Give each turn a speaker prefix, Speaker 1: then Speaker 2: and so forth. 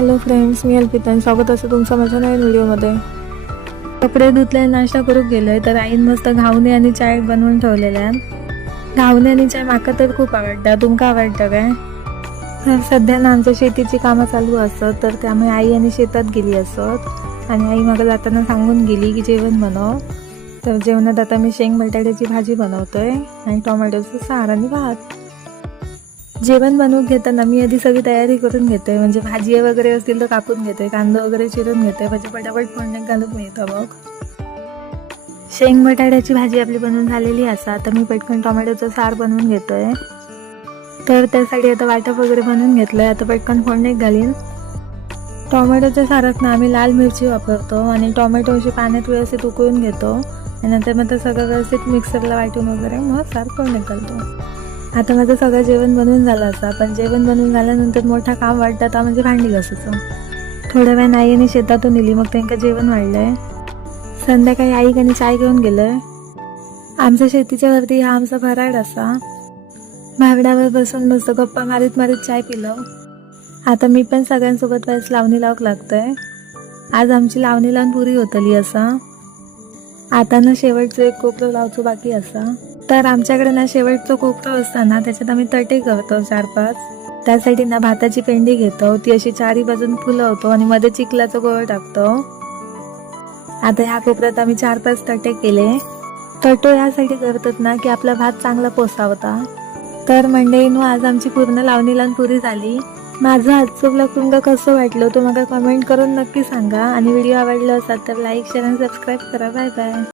Speaker 1: Hello friends मी अल्पिता आणि स्वागत असं तुमचं माझ्या नवीन व्हिडिओमध्ये. कपडे धुतले नाश्ता करून गेलोय तर आईन मस्त घावणे आणि चाय बनवून ठेवलेल्या घावणे आणि चाय माका तर खूप आवडतं तुमका आवडतं काय? तर सध्या ना आमच्या शेतीची कामं चालू असत तर त्यामुळे आई आणि शेतात गेली असत. आणि आई मला जाताना सांगून गेली की जेवण बनव. तर जेवणात आता मी शेंग बटाट्याची भाजी बनवतोय आणि टोमॅटोचं सार आणि भात. जेवण बनवून घेताना मी आधी सगळी तयारी करून घेते. म्हणजे भाजी वगैरे असतील तर कापून घेते कांदा वगैरे चिरून घेते. म्हणजे पटापट फोडण्यात घालून मिळतं मग. शेंग बटाट्याची भाजी आपली बनवून झालेली असा आता मी पटकन टोमॅटोचं सार बनवून घेतोय तर त्यासाठी आता वाटप वगैरे बनवून घेतलंय. आता पटकन फोडणीत घालीन. टोमॅटोच्या सारात ना आम्ही लाल मिरची वापरतो आणि टोमॅटो अशी पाण्यात व्यवस्थित उकळून घेतो. आणि नंतर मग ते सगळं व्यवस्थित मिक्सरला वाटून वगैरे मग सार फोडणीत घालतो. आता माझं सगळं जेवण बनवून झालं असं. पण जेवण बनवून झाल्यानंतर मोठा काम वाटतं आता म्हणजे भांडी घासायचं. थोड्या वेळ आईने शेतातून नेली मग त्यांना जेवण वाढलंय. संध्याकाळी आई आणि चाय घेऊन गेलोय आमच्या शेतीच्या वरती हा आमचा भराड असा. भागड्यावर बसून मस्त गप्पा मारीत मारीत चाय पिलं. आता मी पण सगळ्यांसोबत वेळेस लावणी लावक लागतंय. आज आमची लावणी लावून पुरी होतली असा. आता ना शेवटचं एक कोपरं लावतो बाकी असा. तर आमच्याकडे ना शेवटचं कुक असतं ना त्याच्यात आम्ही तटे करतो चार पाच त्यासाठी ना भाताची पेंडी घेतो ती अशी चारी बाजून फुलवतो आणि मध्ये चिखलाचं गोळ टाकतो. आता ह्या कोपऱ्यात आम्ही चार पाच तटे केले. तटो यासाठी करतात ना की आपला भात चांगला पोसावता. तर मंडळीनो आज आमची पूर्ण लावणी लावून पुरी झाली. माझं आजचं ब्लॉग तुमका कसं वाटलं तो मला कमेंट करून नक्की सांगा. आणि व्हिडिओ आवडला असाल तर लाईक शेअर आणि सबस्क्राईब करा. Bye bye